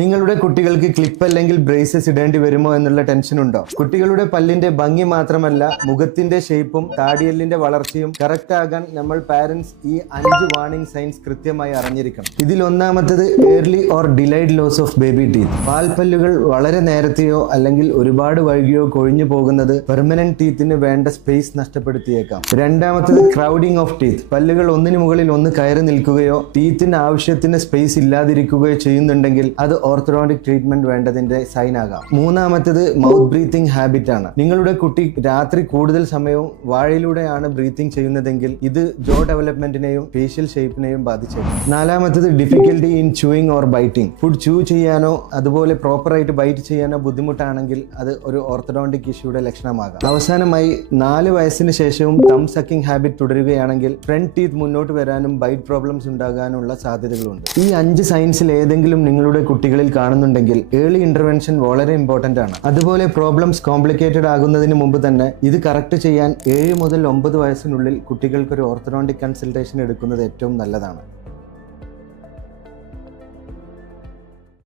നിങ്ങളുടെ കുട്ടികൾക്ക് ക്ലിപ്പ് അല്ലെങ്കിൽ ബ്രേസസ് ഇടേണ്ടി വരുമോ എന്നുള്ള ടെൻഷൻ ഉണ്ടോ? കുട്ടികളുടെ പല്ലിന്റെ ഭംഗി മാത്രമല്ല മുഖത്തിന്റെ ഷേപ്പും താടിയെല്ലിന്റെ വളർച്ചയും കറക്റ്റ് ആകാൻ നമ്മൾ പാരന്റ്സ് ഈ 5 വാർണിംഗ് സൈൻസ് കൃത്യമായി അറിഞ്ഞിരിക്കണം. ഇതിൽ ഒന്നാമത്തത് early or delayed loss of baby teeth. പാൽപ്പല്ലുകൾ വളരെ നേരത്തെയോ അല്ലെങ്കിൽ ഒരുപാട് വൈകിയോ കൊഴിഞ്ഞു പോകുന്നത് പെർമനന്റ് ടീത്തിന് വേണ്ട സ്പേസ് നഷ്ടപ്പെടുത്തിയേക്കാം. രണ്ടാമത്തത് ക്രൗഡിംഗ് ഓഫ് ടീത്ത്. പല്ലുകൾ ഒന്നിനു മുകളിൽ ഒന്ന് കയറി നിൽക്കുകയോ ടീത്തിന് ആവശ്യത്തിന് സ്പേസ് ഇല്ലാതിരിക്കുകയോ ചെയ്യുന്നുണ്ടെങ്കിൽ അത് ഓർത്തോഡോണ്ടിക് ട്രീറ്റ്മെന്റ് വേണ്ടതിന്റെ സൈൻ ആകാം. മൂന്നാമത്തത് മൗത്ത് ബ്രീത്തിങ് ഹാബിറ്റ് ആണ്. നിങ്ങളുടെ കുട്ടി രാത്രി കൂടുതൽ സമയവും വാഴയിലൂടെയാണ് ബ്രീത്തിങ് ചെയ്യുന്നതെങ്കിൽ ഇത് ജോ ഡെവലപ്മെന്റിനെയും ഫേഷ്യൽ ഷേപ്പിനെയും ബാധിച്ചേക്കും. നാലാമത്തത് difficulty in chewing or biting. Food ചൂ ചെയ്യാനോ അതുപോലെ പ്രോപ്പറായിട്ട് ബൈറ്റ് ചെയ്യാനോ ബുദ്ധിമുട്ടാണെങ്കിൽ അത് ഒരു ഓർത്തോഡോണ്ടിക് ഇഷ്യൂയുടെ ലക്ഷണമാകാം. അവസാനമായി 4 വയസ്സിന് ശേഷവും തം സക്കിംഗ് ഹാബിറ്റ് തുടരുകയാണെങ്കിൽ ഫ്രണ്ട് ടീത്ത് മുന്നോട്ട് വരാനും ബൈറ്റ് പ്രോബ്ലംസ് ഉണ്ടാകാനുള്ള സാധ്യതകളുണ്ട്. ഈ 5 സൈൻസിൽ ഏതെങ്കിലും നിങ്ങളുടെ കുട്ടികളിൽ കാണുന്നുണ്ടെങ്കിൽ ഏർലി ഇന്റർവെൻഷൻ വളരെ ഇമ്പോർട്ടന്റ് ആണ്. അതുപോലെ പ്രോബ്ലംസ് കോംപ്ലിക്കേറ്റഡ് ആകുന്നതിന് മുമ്പ് തന്നെ ഇത് കറക്റ്റ് ചെയ്യാൻ 7 മുതൽ 9 വയസ്സിനുള്ളിൽ കുട്ടികൾക്ക് ഒരു ഓർത്തോഡോണ്ടിക് കൺസൾട്ടേഷൻ എടുക്കുന്നത് ഏറ്റവും നല്ലതാണ്.